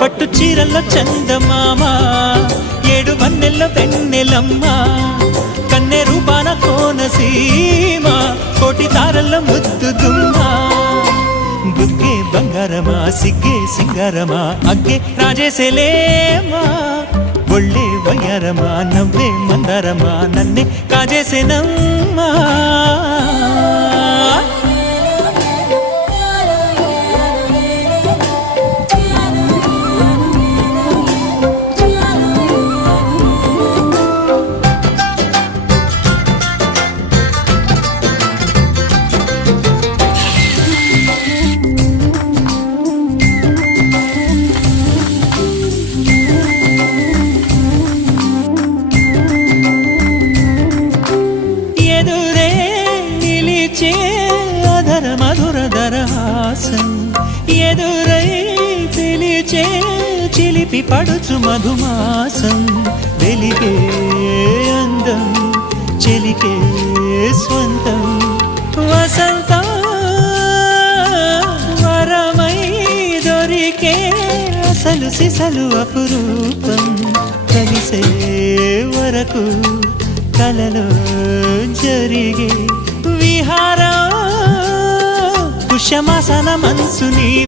పట్టు చీరల్లో చందమామ, ఏడు వన్నెల్లో వెన్నెలమ్మ, కన్నె రూపాన కోనసీమ, కోటి తారల్లో ముద్దుగుమ్మ. బుగ్గే బంగారమా, సిగ్గే సింగారమా, అగ్గే రాజేసేలేమా, ఒళ్ళే వయ్యారమా, నవ్వే మందారమా, నన్నే కాజేసేనమ్మా. అధర మధుర దరహాసం, ఎదురై పిలిచే చిలిపి పడుచు మధుమాసం, వెలిగే అందం చెలికే స్వంతం, వసంతం వరమై దొరికే అసలు సిసలు అపురూపం, కలిసే వరకు కలలో జరిగే విహారం, పుష్యమాసన మనసుని